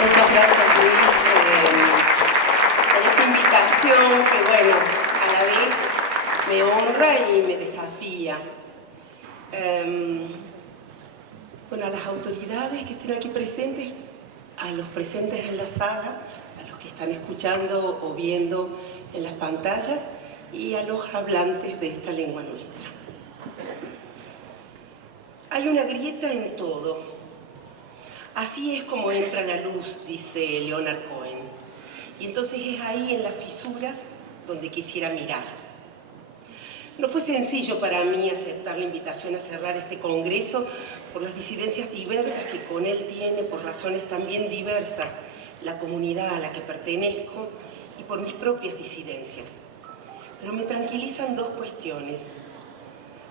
Muchas gracias, Luis, por esta invitación que, bueno, a la vez me honra y me desafía. Bueno, a las autoridades que estén aquí presentes, a los presentes en la sala, a los que están escuchando o viendo en las pantallas y a los hablantes de esta lengua nuestra. Hay una grieta en todo. Así es como entra la luz, dice Leonard Cohen. Y entonces es ahí en las fisuras donde quisiera mirar. No fue sencillo para mí aceptar la invitación a cerrar este congreso por las disidencias diversas que con él tiene, por razones también diversas, la comunidad a la que pertenezco y por mis propias disidencias. Pero me tranquilizan dos cuestiones.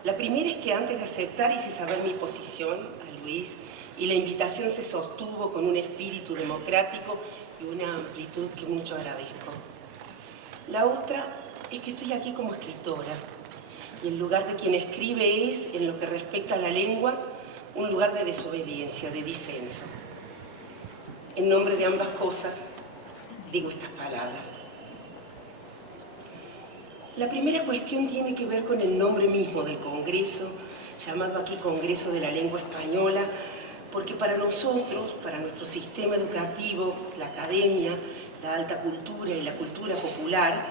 La primera es que antes de aceptar hice saber mi posición a Luis y la invitación se sostuvo con un espíritu democrático y una amplitud que mucho agradezco. La otra es que estoy aquí como escritora y el lugar de quien escribe es, en lo que respecta a la lengua, un lugar de desobediencia, de disenso. En nombre de ambas cosas digo estas palabras. La primera cuestión tiene que ver con el nombre mismo del Congreso, llamado aquí Congreso de la Lengua Española, porque para nosotros, para nuestro sistema educativo, la academia, la alta cultura y la cultura popular,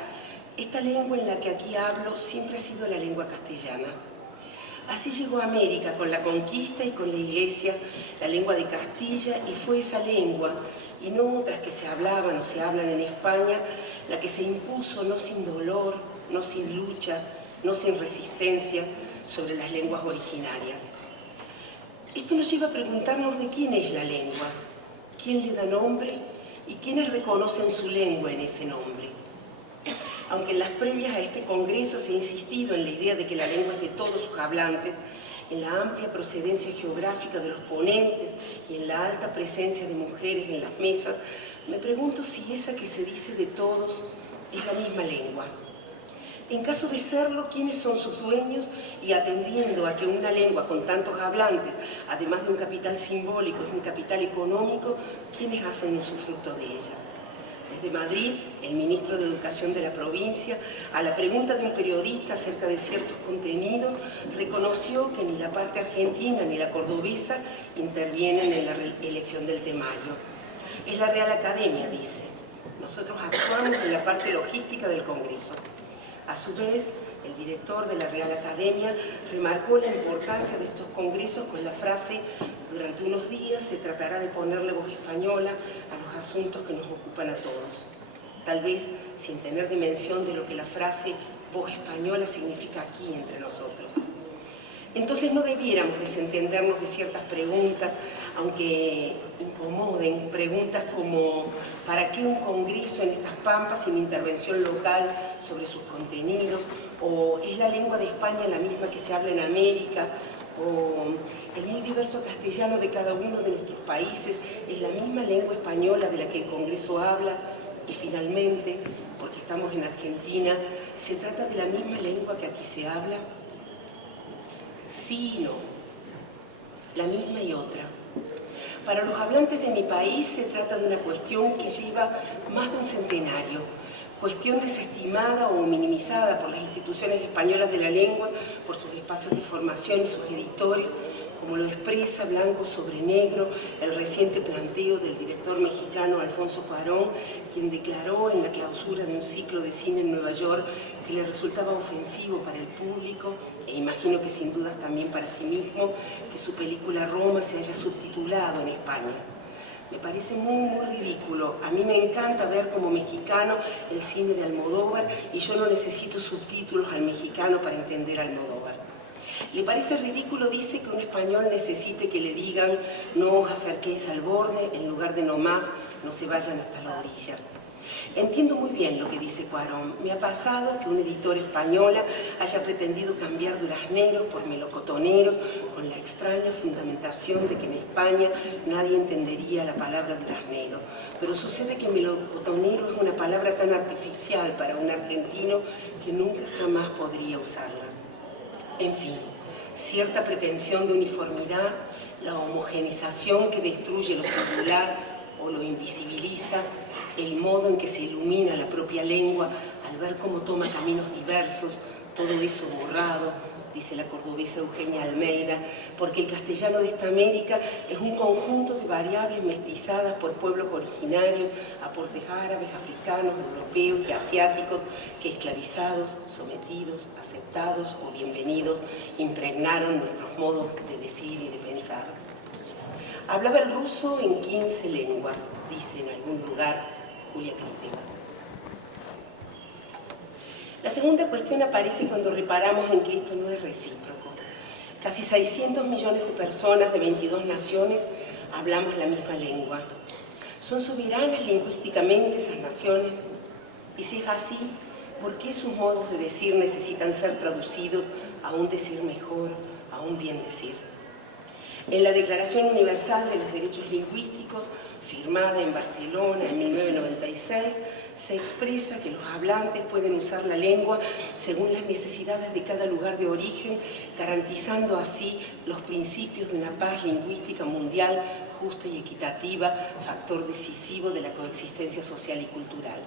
esta lengua en la que aquí hablo siempre ha sido la lengua castellana. Así llegó a América con la conquista y con la Iglesia, la lengua de Castilla, y fue esa lengua, y no otras que se hablaban o se hablan en España, la que se impuso no sin dolor, no sin lucha, no sin resistencia sobre las lenguas originarias. Esto nos lleva a preguntarnos de quién es la lengua, quién le da nombre y quiénes reconocen su lengua en ese nombre. Aunque en las previas a este congreso se ha insistido en la idea de que la lengua es de todos sus hablantes, en la amplia procedencia geográfica de los ponentes y en la alta presencia de mujeres en las mesas, me pregunto si esa que se dice de todos es la misma lengua. En caso de serlo, ¿quiénes son sus dueños? Y atendiendo a que una lengua con tantos hablantes, además de un capital simbólico, es un capital económico, ¿quiénes hacen usufructo de ella? Desde Madrid, el ministro de Educación de la provincia, a la pregunta de un periodista acerca de ciertos contenidos, reconoció que ni la parte argentina ni la cordobesa intervienen en la elección del temario. Es la Real Academia, dice. Nosotros actuamos en la parte logística del Congreso. A su vez, el director de la Real Academia remarcó la importancia de estos congresos con la frase: durante unos días se tratará de ponerle voz española a los asuntos que nos ocupan a todos. Tal vez sin tener dimensión de lo que la frase voz española significa aquí entre nosotros. Entonces no debiéramos desentendernos de ciertas preguntas, aunque incomoden, preguntas como ¿para qué un congreso en estas pampas sin intervención local sobre sus contenidos? ¿O es la lengua de España la misma que se habla en América? ¿O el muy diverso castellano de cada uno de nuestros países es la misma lengua española de la que el Congreso habla? Y finalmente, porque estamos en Argentina, ¿se trata de la misma lengua que aquí se habla? Sí y no, la misma y otra. Para los hablantes de mi país se trata de una cuestión que lleva más de un centenario, cuestión desestimada o minimizada por las instituciones españolas de la lengua, por sus espacios de formación y sus editores, como lo expresa blanco sobre negro el reciente planteo del director mexicano Alfonso Cuarón, quien declaró en la clausura de un ciclo de cine en Nueva York que le resultaba ofensivo para el público, e imagino que sin dudas también para sí mismo, que su película Roma se haya subtitulado en España. Me parece muy ridículo. A mí me encanta ver como mexicano el cine de Almodóvar y yo no necesito subtítulos al mexicano para entender a Almodóvar. ¿Le parece ridículo, dice, que un español necesite que le digan no os acerquéis al borde en lugar de no más, no se vayan hasta la orilla? Entiendo muy bien lo que dice Cuarón. Me ha pasado que una editora española haya pretendido cambiar durazneros por melocotoneros con la extraña fundamentación de que en España nadie entendería la palabra duraznero. Pero sucede que melocotonero es una palabra tan artificial para un argentino que nunca jamás podría usarla. En fin, cierta pretensión de uniformidad, la homogenización que destruye lo singular, o lo invisibiliza el modo en que se ilumina la propia lengua al ver cómo toma caminos diversos, todo eso borrado, dice la cordobesa Eugenia Almeida, porque el castellano de esta América es un conjunto de variables mestizadas por pueblos originarios, aportes árabes, africanos, europeos y asiáticos que esclavizados, sometidos, aceptados o bienvenidos impregnaron nuestros modos de decir y de pensar. Hablaba el ruso en 15 lenguas, dice en algún lugar Julia Kristeva. La segunda cuestión aparece cuando reparamos en que esto no es recíproco. Casi 600 millones de personas de 22 naciones hablamos la misma lengua. ¿Son soberanas lingüísticamente esas naciones? Y si es así, ¿por qué sus modos de decir necesitan ser traducidos a un decir mejor, a un bien decir? En la Declaración Universal de los Derechos Lingüísticos, firmada en Barcelona en 1996, se expresa que los hablantes pueden usar la lengua según las necesidades de cada lugar de origen, garantizando así los principios de una paz lingüística mundial justa y equitativa, factor decisivo de la coexistencia social y cultural.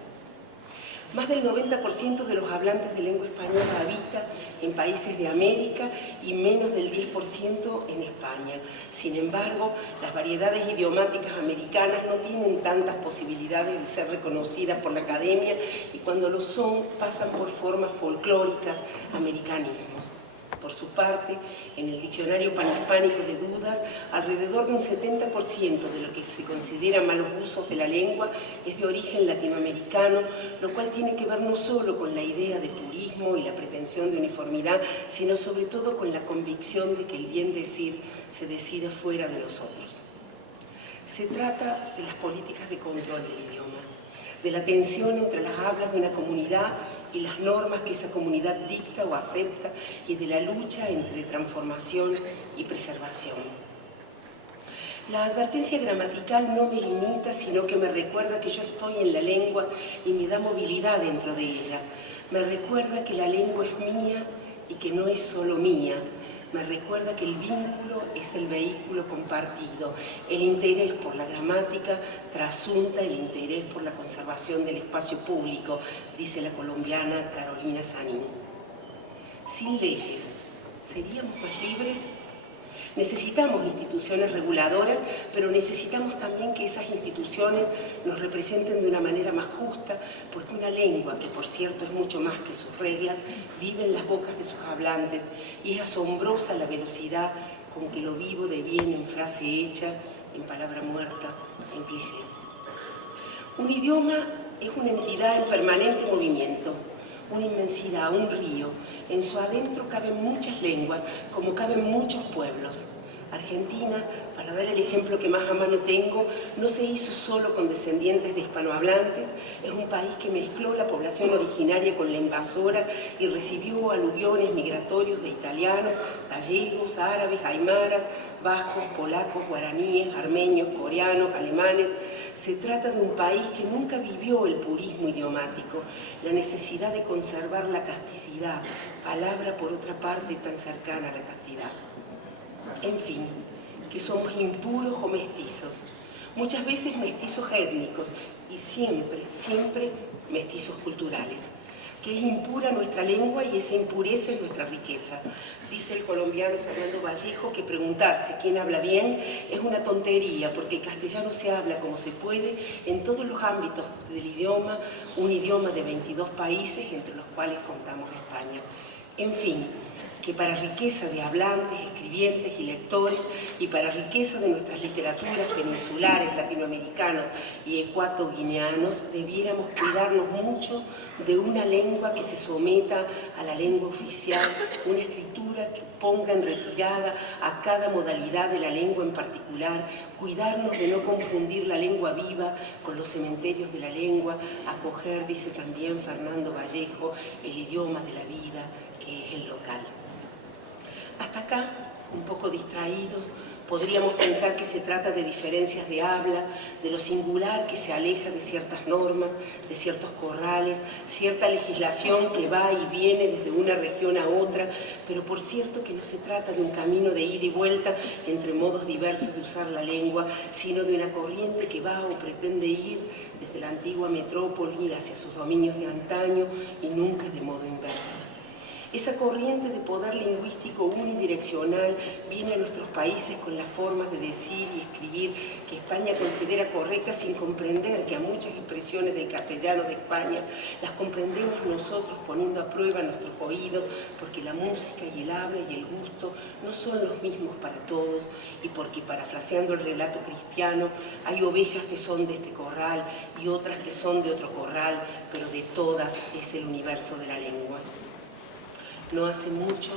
Más del 90% de los hablantes de lengua española habita en países de América y menos del 10% en España. Sin embargo, las variedades idiomáticas americanas no tienen tantas posibilidades de ser reconocidas por la academia y cuando lo son, pasan por formas folclóricas, americanismos. Por su parte, en el Diccionario Panhispánico de Dudas, alrededor de un 70% de lo que se considera malos usos de la lengua es de origen latinoamericano, lo cual tiene que ver no solo con la idea de purismo y la pretensión de uniformidad, sino sobre todo con la convicción de que el bien decir se decide fuera de nosotros. Se trata de las políticas de control del idioma, de la tensión entre las hablas de una comunidad y las normas que esa comunidad dicta o acepta y de la lucha entre transformación y preservación. La advertencia gramatical no me limita, sino que me recuerda que yo estoy en la lengua y me da movilidad dentro de ella. Me recuerda que la lengua es mía y que no es solo mía. Me recuerda que el vínculo es el vehículo compartido. El interés por la gramática trasunta el interés por la conservación del espacio público, dice la colombiana Carolina Sanín. Sin leyes, ¿seríamos más libres? Necesitamos instituciones reguladoras, pero necesitamos también que esas instituciones nos representen de una manera más justa, porque una lengua, que por cierto es mucho más que sus reglas, vive en las bocas de sus hablantes y es asombrosa la velocidad con que lo vivo deviene en frase hecha, en palabra muerta, en cliché. Un idioma es una entidad en permanente movimiento, una inmensidad, un río. En su adentro caben muchas lenguas, como caben muchos pueblos. Argentina, para dar el ejemplo que más a mano tengo, no se hizo solo con descendientes de hispanohablantes, es un país que mezcló la población originaria con la invasora y recibió aluviones migratorios de italianos, gallegos, árabes, aymaras, vascos, polacos, guaraníes, armenios, coreanos, alemanes. Se trata de un país que nunca vivió el purismo idiomático, la necesidad de conservar la casticidad, palabra por otra parte tan cercana a la castidad. En fin, que somos impuros o mestizos, muchas veces mestizos étnicos y siempre, siempre mestizos culturales. Que es impura nuestra lengua y esa impureza es nuestra riqueza. Dice el colombiano Fernando Vallejo que preguntarse quién habla bien es una tontería, porque el castellano se habla como se puede en todos los ámbitos del idioma, un idioma de 22 países, entre los cuales contamos España. En fin, que para riqueza de hablantes, escribientes y lectores, y para riqueza de nuestras literaturas peninsulares, latinoamericanos y ecuatoguineanos, debiéramos cuidarnos mucho de una lengua que se someta a la lengua oficial, una escritura que ponga en retirada a cada modalidad de la lengua en particular, cuidarnos de no confundir la lengua viva con los cementerios de la lengua, acoger, dice también Fernando Vallejo, el idioma de la vida, que es el local. Hasta acá, un poco distraídos, Podríamos pensar que se trata de diferencias de habla, de lo singular que se aleja de ciertas normas, de ciertos corrales, cierta legislación que va y viene desde una región a otra, pero por cierto que no se trata de un camino de ida y vuelta entre modos diversos de usar la lengua, sino de una corriente que va o pretende ir desde la antigua metrópoli hacia sus dominios de antaño y nunca de modo inverso. Esa corriente de poder lingüístico unidireccional viene a nuestros países con las formas de decir y escribir que España considera correctas sin comprender que a muchas expresiones del castellano de España las comprendemos nosotros poniendo a prueba nuestros oídos porque la música y el habla y el gusto no son los mismos para todos y porque, parafraseando el relato cristiano, hay ovejas que son de este corral y otras que son de otro corral, pero de todas es el universo de la lengua. No hace mucho,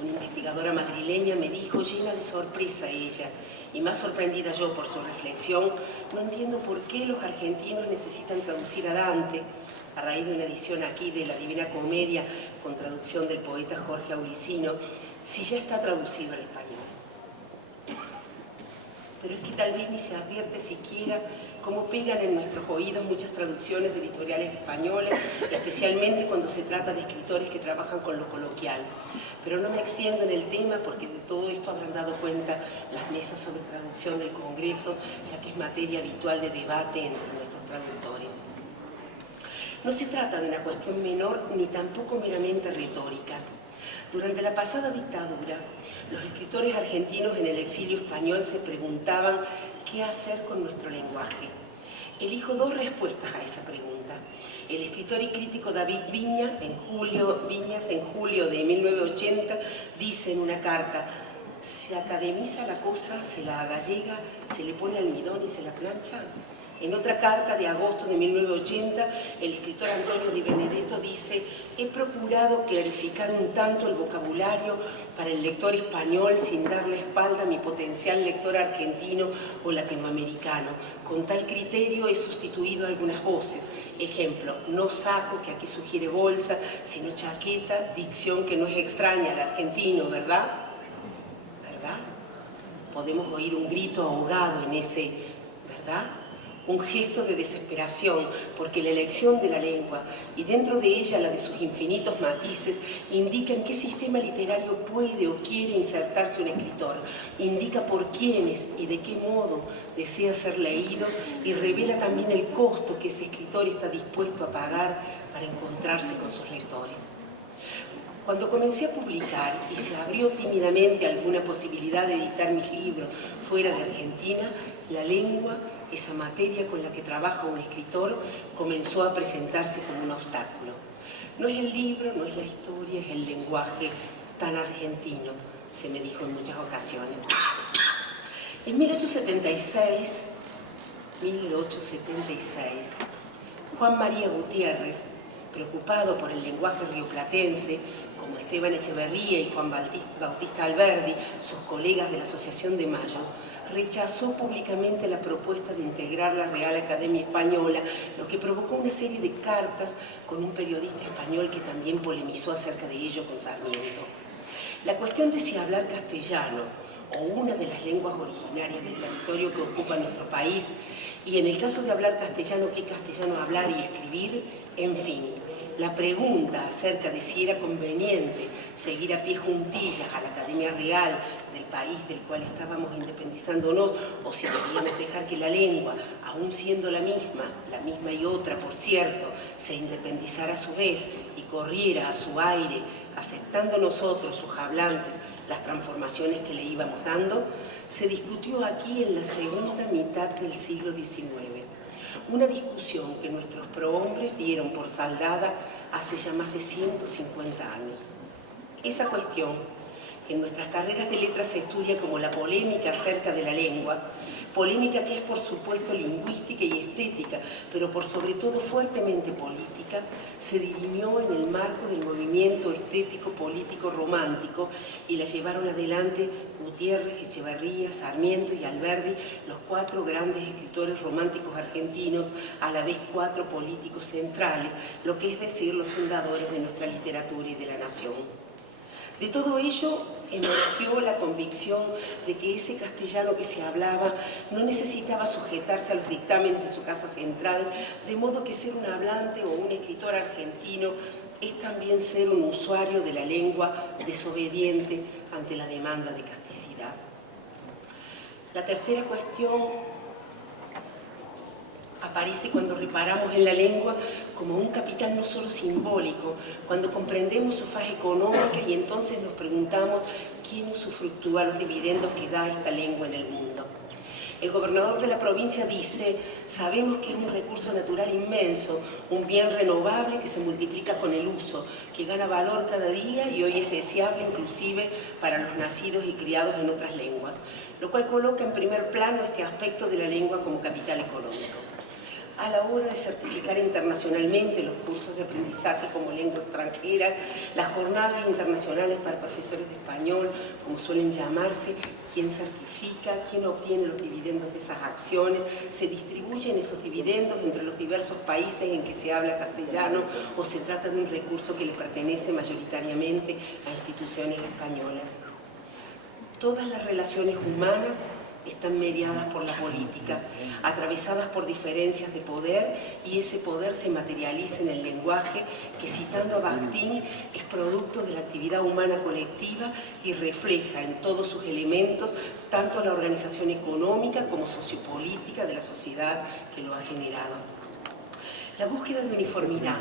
una investigadora madrileña me dijo, llena de sorpresa ella, y más sorprendida yo por su reflexión, no entiendo por qué los argentinos necesitan traducir a Dante, a raíz de una edición aquí de la Divina Comedia, con traducción del poeta Jorge Aulicino, si ya está traducido al español. Pero es que tal vez ni se advierte siquiera cómo pegan en nuestros oídos muchas traducciones de editoriales españolas, especialmente cuando se trata de escritores que trabajan con lo coloquial. Pero no me extiendo en el tema porque de todo esto habrán dado cuenta las mesas sobre traducción del Congreso, ya que es materia habitual de debate entre nuestros traductores. No se trata de una cuestión menor ni tampoco meramente retórica. Durante la pasada dictadura, los escritores argentinos en el exilio español se preguntaban qué hacer con nuestro lenguaje. Elijo dos respuestas a esa pregunta. El escritor y crítico David Viñas, en julio de 1980, dice en una carta: se academiza la cosa, se la agallega, se le pone almidón y se la plancha. En otra carta de agosto de 1980, el escritor Antonio Di Benedetto dice: he procurado clarificar un tanto el vocabulario para el lector español sin darle espalda a mi potencial lector argentino o latinoamericano. Con tal criterio he sustituido algunas voces. Ejemplo, no saco, que aquí sugiere bolsa, sino chaqueta, dicción que no es extraña al argentino, ¿verdad? ¿Verdad? Podemos oír un grito ahogado en ese, ¿verdad? Un gesto de desesperación, porque la elección de la lengua, y dentro de ella la de sus infinitos matices, indica en qué sistema literario puede o quiere insertarse un escritor, indica por quiénes y de qué modo desea ser leído, y revela también el costo que ese escritor está dispuesto a pagar para encontrarse con sus lectores. Cuando comencé a publicar y se abrió tímidamente alguna posibilidad de editar mis libros fuera de Argentina, la lengua, esa materia con la que trabaja un escritor, comenzó a presentarse como un obstáculo. No es el libro, no es la historia, es el lenguaje tan argentino, se me dijo en muchas ocasiones. En 1876, Juan María Gutiérrez, preocupado por el lenguaje rioplatense, como Esteban Echeverría y Juan Bautista Alberdi, sus colegas de la Asociación de Mayo, rechazó públicamente la propuesta de integrar la Real Academia Española, lo que provocó una serie de cartas con un periodista español que también polemizó acerca de ello con Sarmiento. La cuestión de si hablar castellano o una de las lenguas originarias del territorio que ocupa nuestro país, y en el caso de hablar castellano, qué castellano hablar y escribir, en fin, la pregunta acerca de si era conveniente seguir a pie juntillas a la Academia Real del país del cual estábamos independizándonos, o si debíamos dejar que la lengua, aún siendo la misma y otra, por cierto, se independizara a su vez y corriera a su aire, aceptando nosotros, sus hablantes, las transformaciones que le íbamos dando, se discutió aquí en la segunda mitad del siglo XIX. Una discusión que nuestros prohombres dieron por saldada hace ya más de 150 años. Esa cuestión, que en nuestras carreras de letras se estudia como la polémica acerca de la lengua, polémica que es por supuesto lingüística y estética, pero por sobre todo fuertemente política, se dirimió en el marco del movimiento estético político romántico y la llevaron adelante Gutiérrez, Echeverría, Sarmiento y Alberdi, los cuatro grandes escritores románticos argentinos, a la vez cuatro políticos centrales, lo que es decir, los fundadores de nuestra literatura y de la nación. De todo ello emergió la convicción de que ese castellano que se hablaba no necesitaba sujetarse a los dictámenes de su casa central, de modo que ser un hablante o un escritor argentino es también ser un usuario de la lengua desobediente ante la demanda de casticidad. La tercera cuestión aparece cuando reparamos en la lengua como un capital no solo simbólico, cuando comprendemos su faz económica y entonces nos preguntamos quién usufructúa los dividendos que da esta lengua en el mundo. El gobernador de la provincia dice: sabemos que es un recurso natural inmenso, un bien renovable que se multiplica con el uso, que gana valor cada día y hoy es deseable inclusive para los nacidos y criados en otras lenguas, lo cual coloca en primer plano este aspecto de la lengua como capital económico. A la hora de certificar internacionalmente los cursos de aprendizaje como lengua extranjera, las jornadas internacionales para profesores de español, como suelen llamarse, quién certifica, quién obtiene los dividendos de esas acciones, se distribuyen esos dividendos entre los diversos países en que se habla castellano o se trata de un recurso que le pertenece mayoritariamente a instituciones españolas. Todas las relaciones humanas están mediadas por la política, atravesadas por diferencias de poder, y ese poder se materializa en el lenguaje que, citando a Bakhtin, es producto de la actividad humana colectiva y refleja en todos sus elementos tanto la organización económica como sociopolítica de la sociedad que lo ha generado. La búsqueda de uniformidad,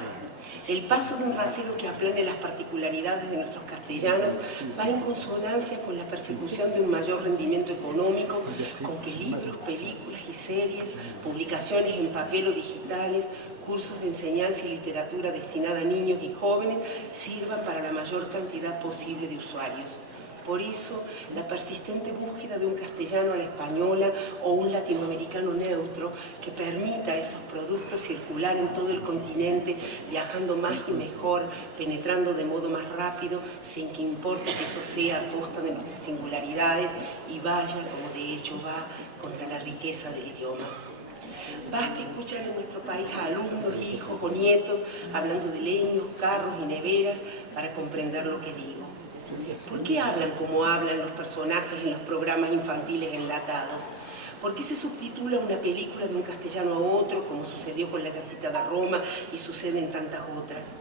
el paso de un rasero que aplane las particularidades de nuestros castellanos, va en consonancia con la persecución de un mayor rendimiento económico, con que libros, películas y series, publicaciones en papel o digitales, cursos de enseñanza y literatura destinada a niños y jóvenes sirvan para la mayor cantidad posible de usuarios. Por eso, la persistente búsqueda de un castellano a la española o un latinoamericano neutro que permita a esos productos circular en todo el continente, viajando más y mejor, penetrando de modo más rápido, sin que importe que eso sea a costa de nuestras singularidades y vaya, como de hecho va, contra la riqueza del idioma. Basta escuchar en nuestro país a alumnos, hijos o nietos hablando de leños, carros y neveras para comprender lo que digo. ¿Por qué hablan como hablan los personajes en los programas infantiles enlatados? ¿Por qué se subtitula una película de un castellano a otro, como sucedió con la ya citada Roma y sucede en tantas otras?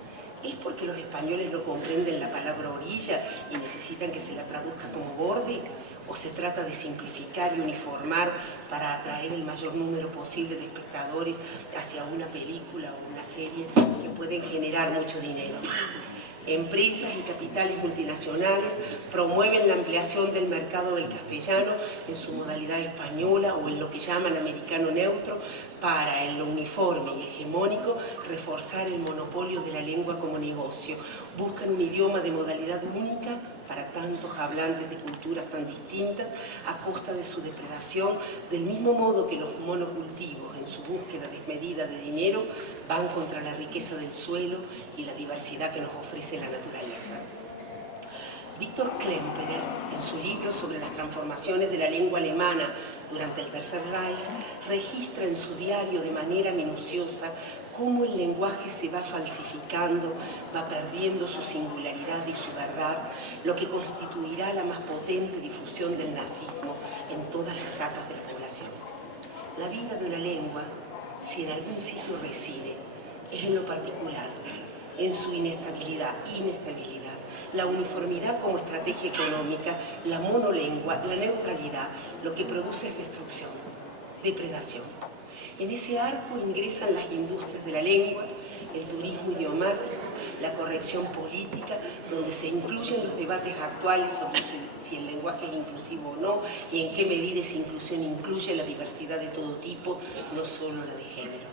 ¿Es porque los españoles no comprenden la palabra orilla y necesitan que se la traduzca como borde? ¿O se trata de simplificar y uniformar para atraer el mayor número posible de espectadores hacia una película o una serie que pueden generar mucho dinero? Empresas y capitales multinacionales promueven la ampliación del mercado del castellano en su modalidad española o en lo que llaman americano neutro para, en lo uniforme y hegemónico, reforzar el monopolio de la lengua como negocio. Buscan un idioma de modalidad única para tantos hablantes de culturas tan distintas a costa de su depredación, del mismo modo que los monocultivos, en su búsqueda desmedida de dinero, van contra la riqueza del suelo y la diversidad que nos ofrece la naturaleza. Víctor Klemperer, en su libro sobre las transformaciones de la lengua alemana durante el Tercer Reich, registra en su diario de manera minuciosa cómo el lenguaje se va falsificando, va perdiendo su singularidad y su verdad, lo que constituirá la más potente difusión del nazismo en todas las capas de la población. La vida de una lengua, si en algún sitio reside, es en lo particular, en su inestabilidad, la uniformidad como estrategia económica, la monolengua, la neutralidad, lo que produce es destrucción, depredación. En ese arco ingresan las industrias de la lengua, el turismo idiomático, la corrección política, donde se incluyen los debates actuales sobre si el lenguaje es inclusivo o no y en qué medida esa inclusión incluye la diversidad de todo tipo, no solo la de género.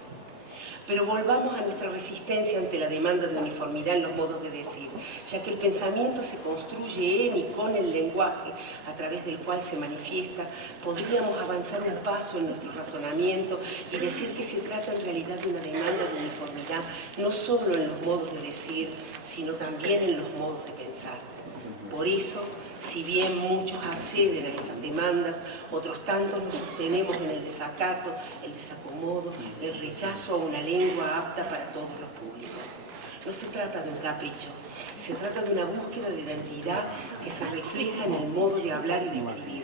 Pero volvamos a nuestra resistencia ante la demanda de uniformidad en los modos de decir, ya que el pensamiento se construye en y con el lenguaje a través del cual se manifiesta, podríamos avanzar un paso en nuestro razonamiento y decir que se trata en realidad de una demanda de uniformidad, no solo en los modos de decir, sino también en los modos de pensar. Por eso, si bien muchos acceden a esas demandas, otros tantos nos sostenemos en el desacato, el desacomodo, el rechazo a una lengua apta para todos los públicos. No se trata de un capricho, se trata de una búsqueda de identidad que se refleja en el modo de hablar y de escribir,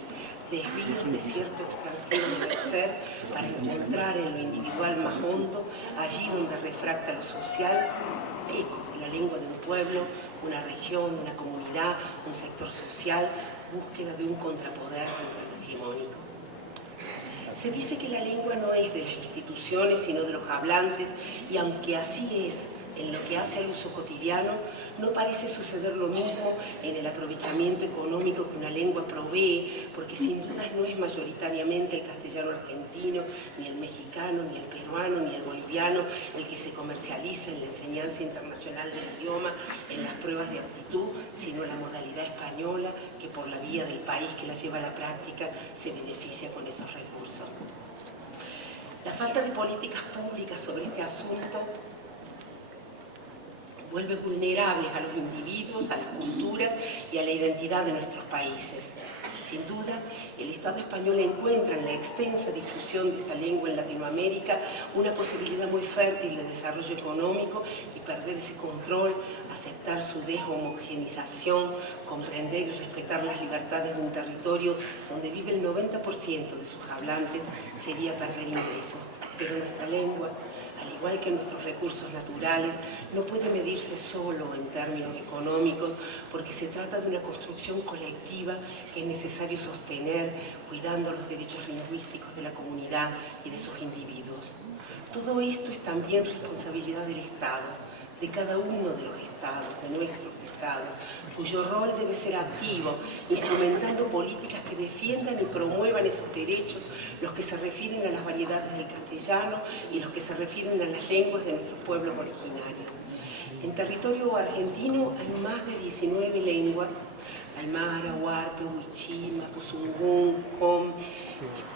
desvíos de cierto extranjero deber ser para encontrar en lo individual más hondo, allí donde refracta lo social, ecos de la lengua de un pueblo, una región, una comunidad, un sector social, búsqueda de un contrapoder frente a lo hegemónico. Se dice que la lengua no es de las instituciones, sino de los hablantes, y aunque así es en lo que hace al uso cotidiano, no parece suceder lo mismo en el aprovechamiento económico que una lengua provee, porque sin dudas no es mayoritariamente el castellano argentino, ni el mexicano, ni el peruano, ni el boliviano el que se comercializa en la enseñanza internacional del idioma, en las pruebas de aptitud, sino la modalidad española que por la vía del país que la lleva a la práctica se beneficia con esos recursos. La falta de políticas públicas sobre este asunto vuelve vulnerables a los individuos, a las culturas y a la identidad de nuestros países. Sin duda, el Estado español encuentra en la extensa difusión de esta lengua en Latinoamérica una posibilidad muy fértil de desarrollo económico y perder ese control, aceptar su deshomogenización, comprender y respetar las libertades de un territorio donde vive el 90% de sus hablantes sería perder ingresos. Pero nuestra lengua, al igual que nuestros recursos naturales, no puede medirse solo en términos económicos porque se trata de una construcción colectiva que es necesario sostener cuidando los derechos lingüísticos de la comunidad y de sus individuos. Todo esto es también responsabilidad del Estado, de cada uno de los estados, de nuestros estados, cuyo rol debe ser activo, instrumentando políticas que defiendan y promuevan esos derechos, los que se refieren a las variedades del castellano y los que se refieren a las lenguas de nuestros pueblos originarios. En territorio argentino hay más de 19 lenguas: aymara, huarpe, huichí, mapuzungún, com,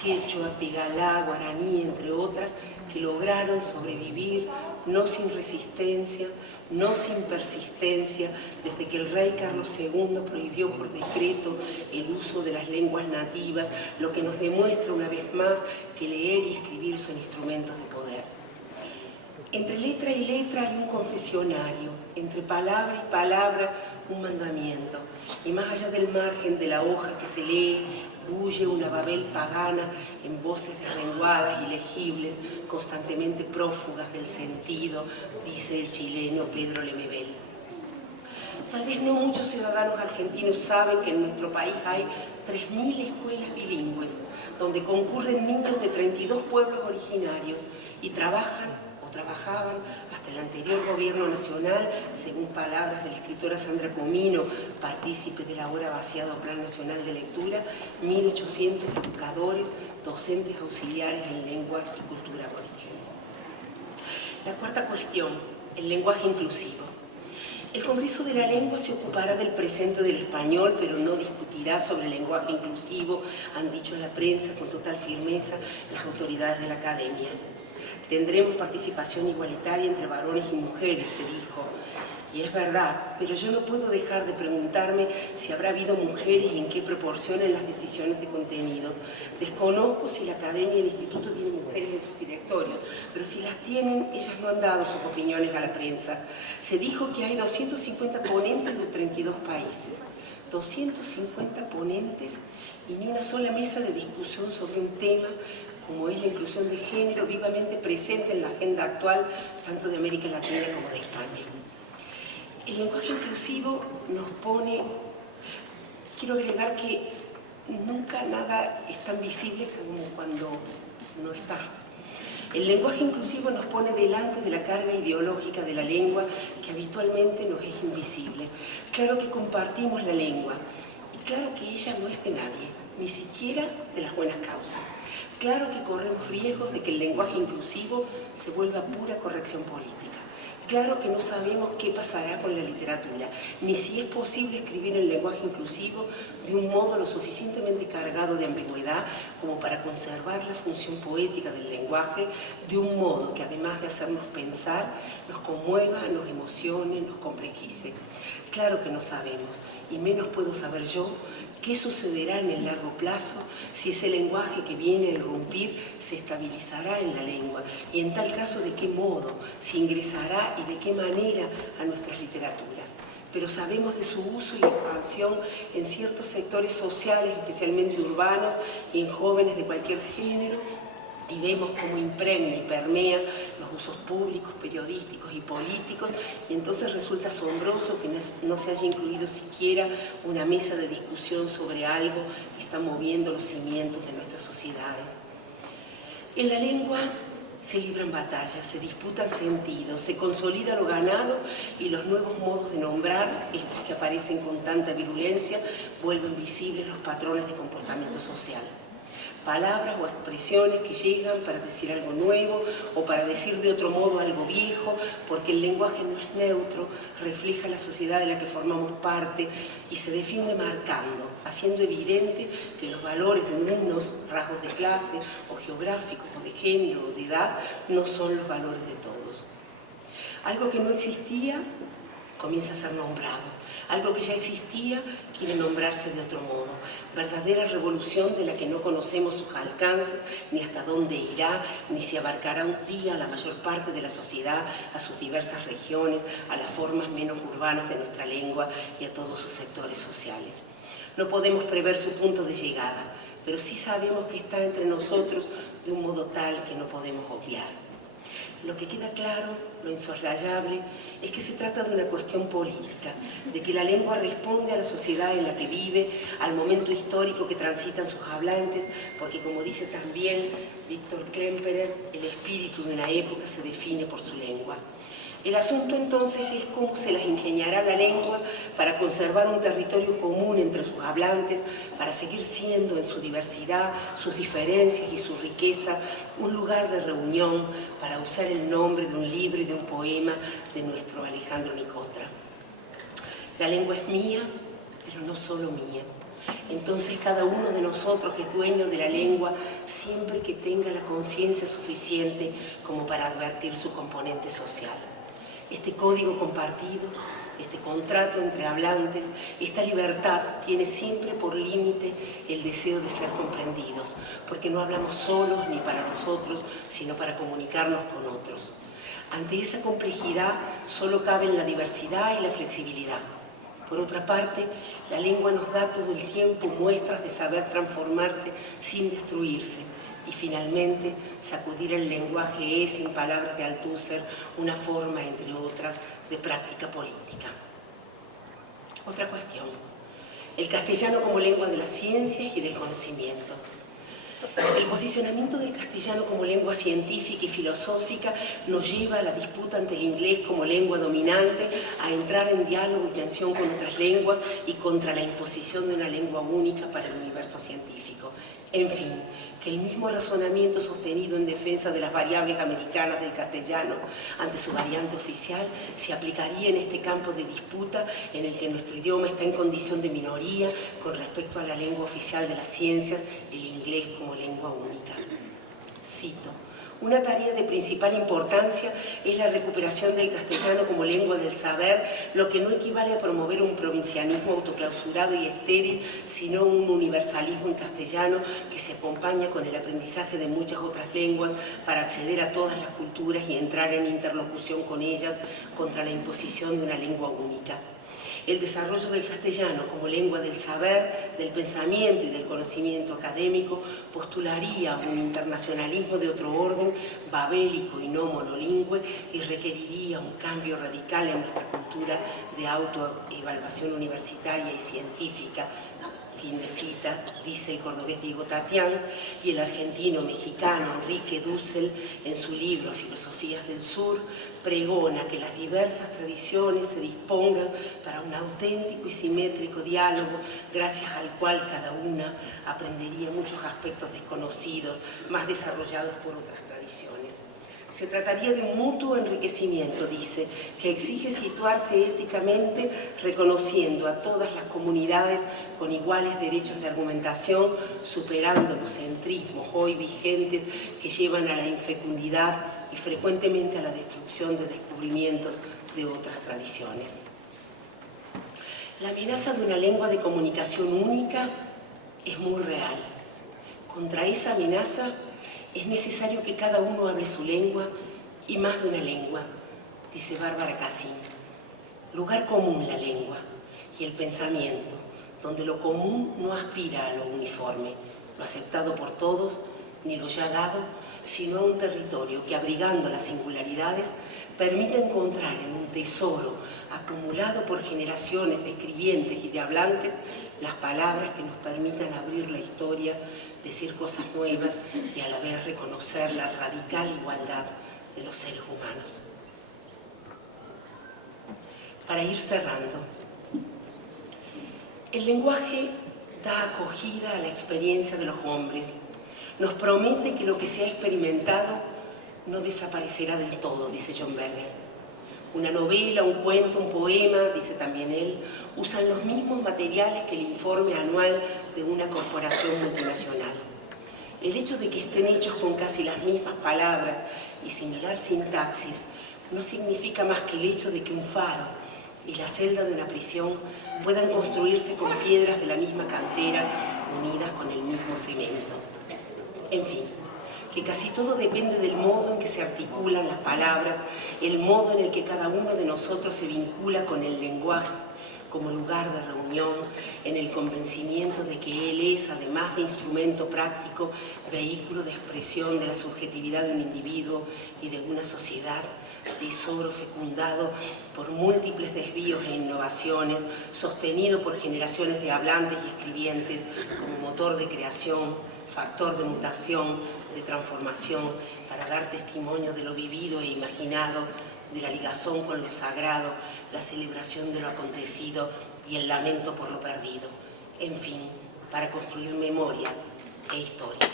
quechua, pigalá, guaraní, entre otras, que lograron sobrevivir no sin resistencia, no sin persistencia, desde que el rey Carlos II prohibió por decreto el uso de las lenguas nativas, lo que nos demuestra una vez más que leer y escribir son instrumentos de poder. Entre letra y letra hay un confesionario, entre palabra y palabra un mandamiento, y más allá del margen de la hoja que se lee, bulle una Babel pagana en voces deslenguadas y legibles, constantemente prófugas del sentido, dice el chileno Pedro Lemebel. Tal vez no muchos ciudadanos argentinos saben que en nuestro país hay 3.000 escuelas bilingües, donde concurren niños de 32 pueblos originarios y trabajaban hasta el anterior gobierno nacional, según palabras de la escritora Sandra Comino, partícipe del ahora vaciado Plan Nacional de Lectura, 1.800 educadores, docentes auxiliares en lengua y cultura aborigen. La cuarta cuestión, el lenguaje inclusivo. El Congreso de la Lengua se ocupará del presente del español, pero no discutirá sobre el lenguaje inclusivo, han dicho en la prensa con total firmeza las autoridades de la academia. Tendremos participación igualitaria entre varones y mujeres, se dijo. Y es verdad, pero yo no puedo dejar de preguntarme si habrá habido mujeres y en qué proporción en las decisiones de contenido. Desconozco si la academia y el instituto tienen mujeres en sus directorios, pero si las tienen, ellas no han dado sus opiniones a la prensa. Se dijo que hay 250 ponentes de 32 países. 250 ponentes y ni una sola mesa de discusión sobre un tema como es la inclusión de género, vivamente presente en la agenda actual, tanto de América Latina como de España. El lenguaje inclusivo nos pone, quiero agregar que nunca nada es tan visible como cuando no está. El lenguaje inclusivo nos pone delante de la carga ideológica de la lengua que habitualmente nos es invisible. Claro que compartimos la lengua y claro que ella no es de nadie, ni siquiera de las buenas causas. Claro que corremos riesgos de que el lenguaje inclusivo se vuelva pura corrección política. Claro que no sabemos qué pasará con la literatura, ni si es posible escribir el lenguaje inclusivo de un modo lo suficientemente cargado de ambigüedad como para conservar la función poética del lenguaje de un modo que, además de hacernos pensar, nos conmueva, nos emocione, nos complejice. Claro que no sabemos, y menos puedo saber yo, ¿Qué sucederá en el largo plazo si ese lenguaje que viene a irrumpir se estabilizará en la lengua? Y en tal caso, ¿de qué modo? ¿Si ingresará y de qué manera a nuestras literaturas? Pero sabemos de su uso y expansión en ciertos sectores sociales, especialmente urbanos, y en jóvenes de cualquier género, y vemos cómo impregna y permea los usos públicos, periodísticos y políticos, y entonces resulta asombroso que no se haya incluido siquiera una mesa de discusión sobre algo que está moviendo los cimientos de nuestras sociedades. En la lengua se libran batallas, se disputan sentidos, se consolida lo ganado y los nuevos modos de nombrar, estos que aparecen con tanta virulencia, vuelven visibles los patrones de comportamiento social. Palabras o expresiones que llegan para decir algo nuevo o para decir de otro modo algo viejo, porque el lenguaje no es neutro, refleja la sociedad de la que formamos parte y se defiende marcando, haciendo evidente que los valores de unos, rasgos de clase o geográficos o de género o de edad, no son los valores de todos. Algo que no existía comienza a ser nombrado. Algo que ya existía quiere nombrarse de otro modo. Verdadera revolución de la que no conocemos sus alcances, ni hasta dónde irá, ni si abarcará un día a la mayor parte de la sociedad, a sus diversas regiones, a las formas menos urbanas de nuestra lengua y a todos sus sectores sociales. No podemos prever su punto de llegada, pero sí sabemos que está entre nosotros de un modo tal que no podemos obviar. Lo que queda claro, lo insoslayable, es que se trata de una cuestión política, de que la lengua responde a la sociedad en la que vive, al momento histórico que transitan sus hablantes, porque como dice también Víctor Klemperer, el espíritu de una época se define por su lengua. El asunto entonces es cómo se las ingeniará la lengua para conservar un territorio común entre sus hablantes, para seguir siendo en su diversidad, sus diferencias y su riqueza, un lugar de reunión, para usar el nombre de un libro y de un poema de nuestro Alejandro Nicotra. La lengua es mía, pero no solo mía. Entonces cada uno de nosotros es dueño de la lengua siempre que tenga la conciencia suficiente como para advertir su componente social. Este código compartido, este contrato entre hablantes, esta libertad tiene siempre por límite el deseo de ser comprendidos, porque no hablamos solos ni para nosotros, sino para comunicarnos con otros. Ante esa complejidad solo caben la diversidad y la flexibilidad. Por otra parte, la lengua nos da todo el tiempo muestras de saber transformarse sin destruirse. Y finalmente, sacudir el lenguaje es, en palabras de Althusser, una forma, entre otras, de práctica política. Otra cuestión, el castellano como lengua de las ciencias y del conocimiento. El posicionamiento del castellano como lengua científica y filosófica nos lleva a la disputa ante el inglés como lengua dominante, a entrar en diálogo y tensión con otras lenguas y contra la imposición de una lengua única para el universo científico. En fin, que el mismo razonamiento sostenido en defensa de las variables americanas del castellano ante su variante oficial se aplicaría en este campo de disputa en el que nuestro idioma está en condición de minoría con respecto a la lengua oficial de las ciencias, el inglés como lengua única. Cito: una tarea de principal importancia es la recuperación del castellano como lengua del saber, lo que no equivale a promover un provincianismo autoclausurado y estéril, sino un universalismo en castellano que se acompaña con el aprendizaje de muchas otras lenguas para acceder a todas las culturas y entrar en interlocución con ellas contra la imposición de una lengua única. El desarrollo del castellano como lengua del saber, del pensamiento y del conocimiento académico postularía un internacionalismo de otro orden, babélico y no monolingüe, y requeriría un cambio radical en nuestra cultura de autoevaluación universitaria y científica. Fin de cita, dice el cordobés Diego Tatián, y el argentino-mexicano Enrique Dussel, en su libro Filosofías del Sur, pregona que las diversas tradiciones se dispongan para un auténtico y simétrico diálogo, gracias al cual cada una aprendería muchos aspectos desconocidos, más desarrollados por otras tradiciones. Se trataría de un mutuo enriquecimiento, dice, que exige situarse éticamente reconociendo a todas las comunidades con iguales derechos de argumentación, superando los centrismos hoy vigentes que llevan a la infecundidad y frecuentemente a la destrucción de descubrimientos de otras tradiciones. La amenaza de una lengua de comunicación única es muy real. Contra esa amenaza es necesario que cada uno hable su lengua y más de una lengua, dice Bárbara Cassin. Lugar común la lengua y el pensamiento, donde lo común no aspira a lo uniforme, lo aceptado por todos, ni lo ya dado, sino a un territorio que, abrigando las singularidades, permite encontrar en un tesoro acumulado por generaciones de escribientes y de hablantes las palabras que nos permitan abrir la historia, decir cosas nuevas y a la vez reconocer la radical igualdad de los seres humanos. Para ir cerrando, el lenguaje da acogida a la experiencia de los hombres, nos promete que lo que se ha experimentado no desaparecerá del todo, dice John Berger. Una novela, un cuento, un poema, dice también él, usan los mismos materiales que el informe anual de una corporación multinacional. El hecho de que estén hechos con casi las mismas palabras y similar sintaxis no significa más que el hecho de que un faro y la celda de una prisión puedan construirse con piedras de la misma cantera unidas con el mismo cemento. En fin, que casi todo depende del modo en que se articulan las palabras, el modo en el que cada uno de nosotros se vincula con el lenguaje como lugar de reunión, en el convencimiento de que él es, además de instrumento práctico, vehículo de expresión de la subjetividad de un individuo y de una sociedad, tesoro fecundado por múltiples desvíos e innovaciones, sostenido por generaciones de hablantes y escribientes como motor de creación, factor de mutación, de transformación, para dar testimonio de lo vivido e imaginado, de la ligazón con lo sagrado, la celebración de lo acontecido y el lamento por lo perdido. En fin, para construir memoria e historia.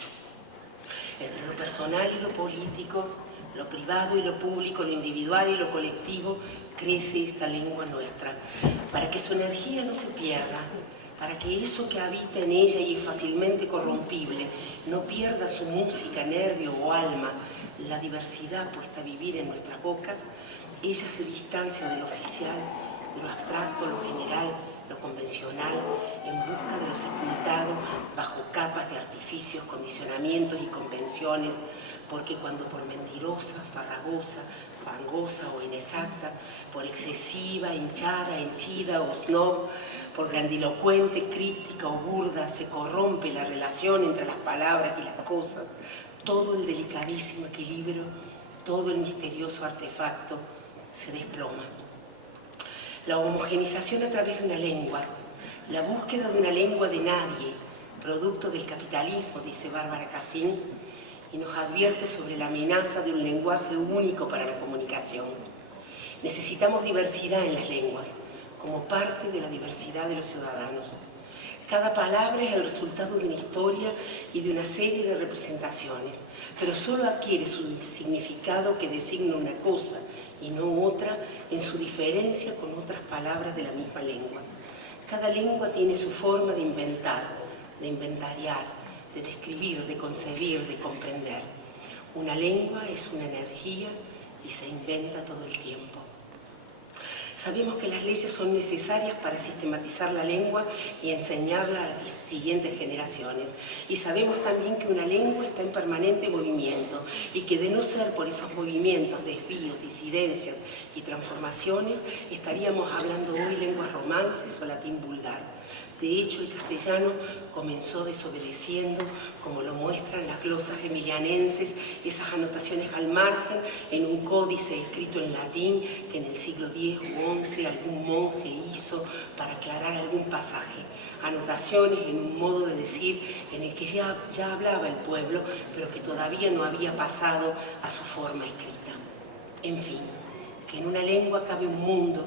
Entre lo personal y lo político, lo privado y lo público, lo individual y lo colectivo, crece esta lengua nuestra, para que su energía no se pierda, para que eso que habita en ella y es fácilmente corrompible no pierda su música, nervio o alma, la diversidad puesta a vivir en nuestras bocas. Ella se distancia de lo oficial, de lo abstracto, lo general, lo convencional, en busca de lo sepultado bajo capas de artificios, condicionamientos y convenciones, porque cuando por mentirosa, farragosa, fangosa o inexacta, por excesiva, hinchada, henchida o snob, por grandilocuente, críptica o burda, se corrompe la relación entre las palabras y las cosas, todo el delicadísimo equilibrio, todo el misterioso artefacto se desploma. La homogenización a través de una lengua, la búsqueda de una lengua de nadie, producto del capitalismo, dice Bárbara Cassin, y nos advierte sobre la amenaza de un lenguaje único para la comunicación. Necesitamos diversidad en las lenguas, como parte de la diversidad de los ciudadanos. Cada palabra es el resultado de una historia y de una serie de representaciones, pero solo adquiere su significado que designa una cosa y no otra en su diferencia con otras palabras de la misma lengua. Cada lengua tiene su forma de inventar, de inventariar, de describir, de concebir, de comprender. Una lengua es una energía y se inventa todo el tiempo. Sabemos que las leyes son necesarias para sistematizar la lengua y enseñarla a las siguientes generaciones. Y sabemos también que una lengua está en permanente movimiento y que de no ser por esos movimientos, desvíos, disidencias y transformaciones, estaríamos hablando hoy lenguas romances o latín vulgar. De hecho, el castellano comenzó desobedeciendo, como lo muestran las glosas emilianenses, esas anotaciones al margen en un códice escrito en latín que en el siglo X o XI algún monje hizo para aclarar algún pasaje. Anotaciones en un modo de decir en el que ya hablaba el pueblo, pero que todavía no había pasado a su forma escrita. En fin, que en una lengua cabe un mundo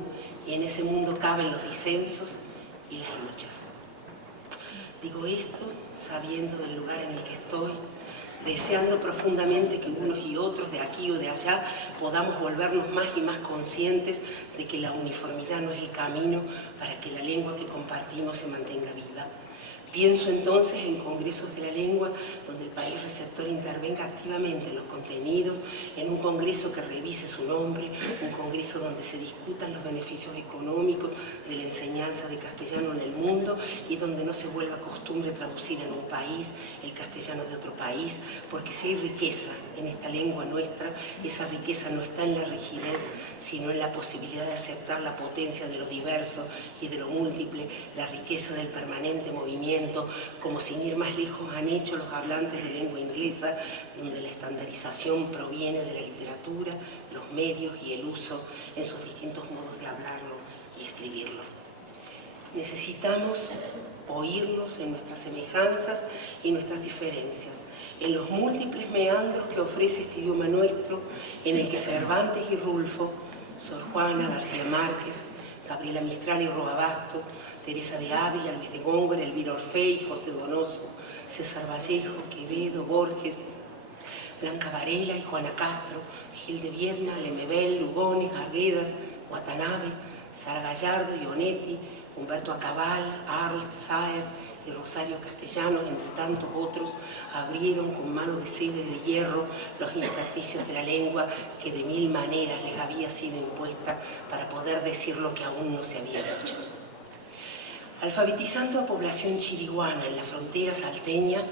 y en ese mundo caben los disensos y las luchas. Digo esto sabiendo del lugar en el que estoy, deseando profundamente que unos y otros de aquí o de allá podamos volvernos más y más conscientes de que la uniformidad no es el camino para que la lengua que compartimos se mantenga viva. Pienso entonces en congresos de la lengua donde el país receptor intervenga activamente en los contenidos, en un congreso que revise su nombre, un congreso donde se discutan los beneficios económicos de la enseñanza de castellano en el mundo y donde no se vuelva costumbre traducir en un país el castellano de otro país, porque si hay riqueza en esta lengua nuestra, esa riqueza no está en la rigidez, sino en la posibilidad de aceptar la potencia de lo diverso y de lo múltiple, la riqueza del permanente movimiento, como sin ir más lejos han hecho los hablantes de lengua inglesa, donde la estandarización proviene de la literatura, los medios y el uso en sus distintos modos de hablarlo y escribirlo. Necesitamos oírnos en nuestras semejanzas y nuestras diferencias, en los múltiples meandros que ofrece este idioma nuestro, en el que Cervantes y Rulfo, Sor Juana, García Márquez, Gabriela Mistral y Roa Basto, Teresa de Ávila, Luis de Góngora, Elvira Orfei, José Donoso, César Vallejo, Quevedo, Borges, Blanca Varela y Juana Castro, Gil de Vierna, Lemebel, Lugones, Arguedas, Watanabe, Sara Gallardo, Ionetti, Humberto Acabal, Arlt, Saer y Rosario Castellanos, entre tantos otros, abrieron con mano de seda y de hierro los intersticios de la lengua que de mil maneras les había sido impuesta para poder decir lo que aún no se había dicho. Alfabetizando a población chiriguana en la frontera salteña,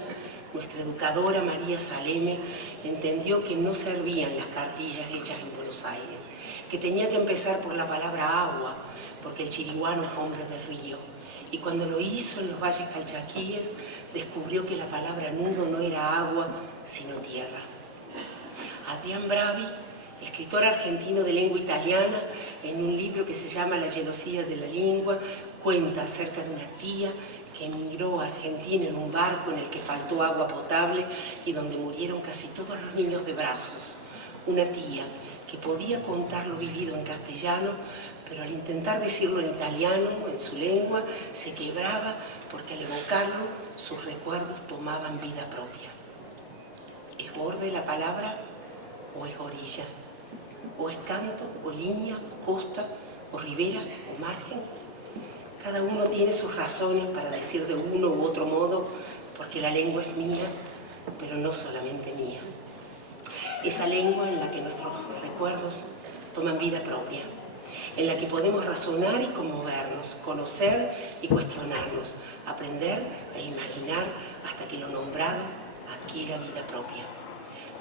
nuestra educadora María Saleme entendió que no servían las cartillas hechas en Buenos Aires, que tenía que empezar por la palabra agua, porque el chiriguano es hombre de río. Y cuando lo hizo en los valles calchaquíes, descubrió que la palabra nudo no era agua, sino tierra. Adrián Bravi, escritor argentino de lengua italiana, en un libro que se llama La gelosía de la lengua, cuenta acerca de una tía que emigró a Argentina en un barco en el que faltó agua potable y donde murieron casi todos los niños de brazos. Una tía que podía contar lo vivido en castellano, pero al intentar decirlo en italiano, en su lengua, se quebraba porque al evocarlo sus recuerdos tomaban vida propia. ¿Es borde la palabra o es orilla? ¿O es canto, o línea, o costa, o ribera, o margen? Cada uno tiene sus razones para decir de uno u otro modo, porque la lengua es mía, pero no solamente mía. Esa lengua en la que nuestros recuerdos toman vida propia, en la que podemos razonar y conmovernos, conocer y cuestionarnos, aprender e imaginar hasta que lo nombrado adquiera vida propia.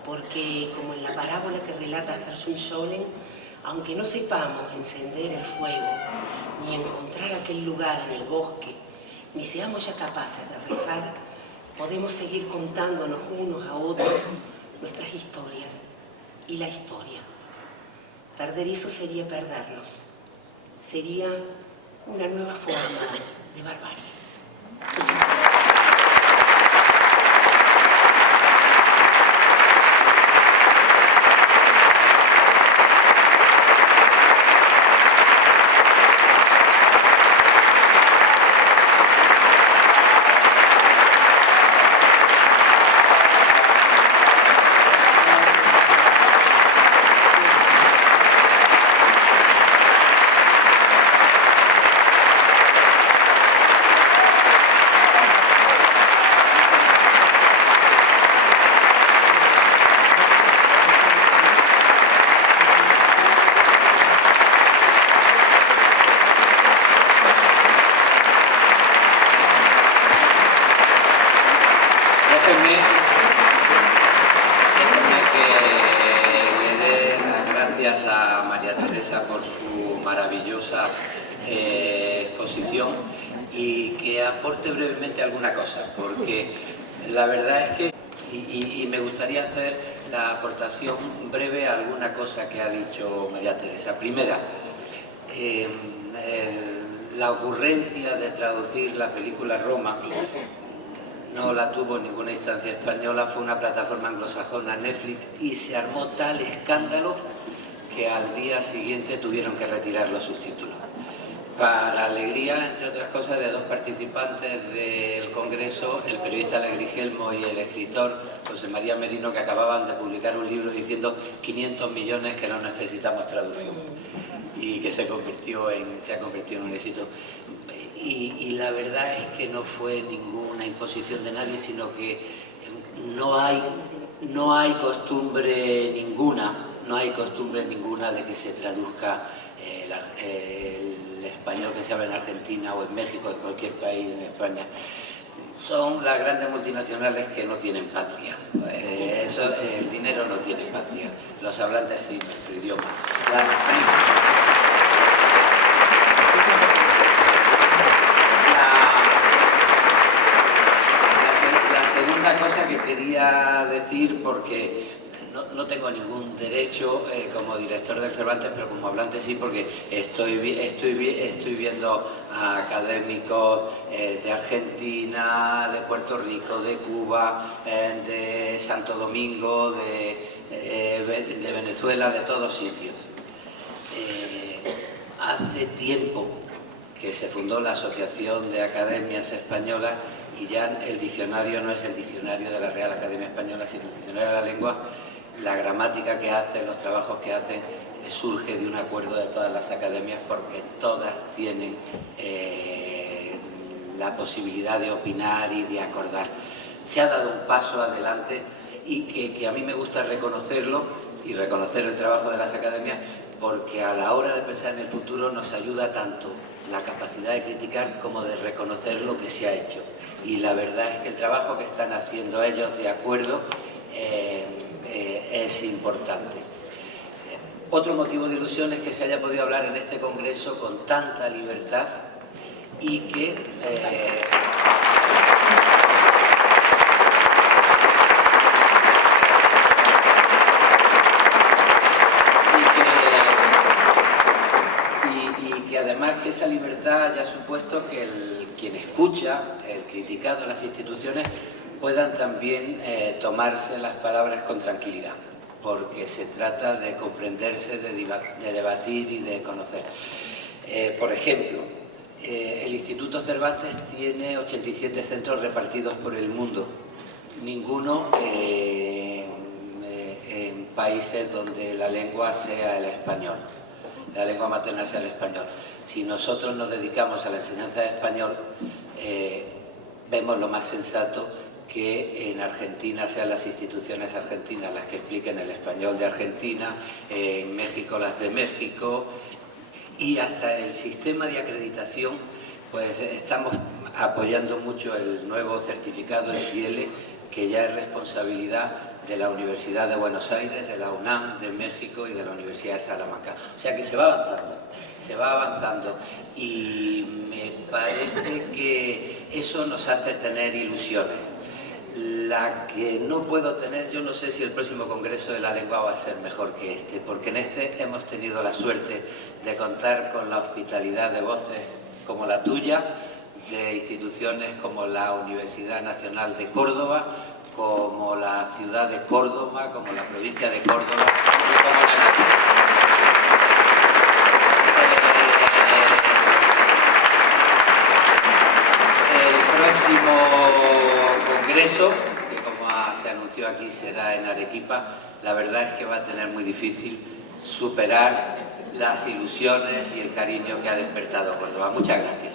Porque, como en la parábola que relata Gershom Scholem, aunque no sepamos encender el fuego, ni encontrar aquel lugar en el bosque, ni seamos ya capaces de rezar, podemos seguir contándonos unos a otros nuestras historias y la historia. Perder eso sería perdernos, sería una nueva forma de barbarie. Muchas gracias. Exposición y que aporte brevemente alguna cosa, porque la verdad es que, y me gustaría hacer la aportación breve a alguna cosa que ha dicho María Teresa. Primera, la ocurrencia de traducir la película Roma no la tuvo en ninguna instancia española, fue una plataforma anglosajona, Netflix, y se armó tal escándalo que al día siguiente tuvieron que retirar los subtítulos. Para alegría, entre otras cosas, de dos participantes del Congreso, el periodista Alegri Gelmo y el escritor José María Merino, que acababan de publicar un libro diciendo 500 millones que no necesitamos traducción, y que se ha convertido en un éxito. y la verdad es que no fue ninguna imposición de nadie, sino que no hay costumbre ninguna de que se traduzca el español que se habla en Argentina o en México, en cualquier país, en España. Son las grandes multinacionales que no tienen patria. El dinero no tiene patria. Los hablantes sí, nuestro idioma. La segunda cosa que quería decir, porque no tengo ningún derecho como director del Cervantes, pero como hablante sí, porque estoy viendo a académicos de Argentina, de Puerto Rico, de Cuba, de Santo Domingo, de Venezuela, de todos sitios. Hace tiempo que se fundó la Asociación de Academias Españolas y ya el diccionario no es el diccionario de la Real Academia Española, sino el diccionario de la lengua. La gramática que hacen, los trabajos que hacen, surge de un acuerdo de todas las academias, porque todas tienen la posibilidad de opinar y de acordar. Se ha dado un paso adelante y que a mí me gusta reconocerlo y reconocer el trabajo de las academias, porque a la hora de pensar en el futuro nos ayuda tanto la capacidad de criticar como de reconocer lo que se ha hecho. Y la verdad es que el trabajo que están haciendo ellos de acuerdo es importante. Otro motivo de ilusión es que se haya podido hablar en este congreso con tanta libertad y que además que esa libertad haya supuesto que quien escucha, el criticado de las instituciones, puedan también tomarse las palabras con tranquilidad, porque se trata de comprenderse, de debatir y de conocer. Por ejemplo, el Instituto Cervantes tiene 87 centros repartidos por el mundo, ninguno en países donde la lengua sea el español, la lengua materna sea el español. Si nosotros nos dedicamos a la enseñanza de español, vemos lo más sensato que en Argentina sean las instituciones argentinas las que expliquen el español de Argentina, en México las de México, y hasta el sistema de acreditación, pues estamos apoyando mucho el nuevo certificado, el CIELE, que ya es responsabilidad de la Universidad de Buenos Aires, de la UNAM, de México y de la Universidad de Salamanca. O sea que se va avanzando y me parece que eso nos hace tener ilusiones. La que no puedo tener, yo no sé si el próximo Congreso de la Lengua va a ser mejor que este, porque en este hemos tenido la suerte de contar con la hospitalidad de voces como la tuya, de instituciones como la Universidad Nacional de Córdoba, como la ciudad de Córdoba, como la provincia de Córdoba y como el próximo congreso, que como se anunció aquí será en Arequipa, la verdad es que va a tener muy difícil superar las ilusiones y el cariño que ha despertado Córdoba. Muchas gracias.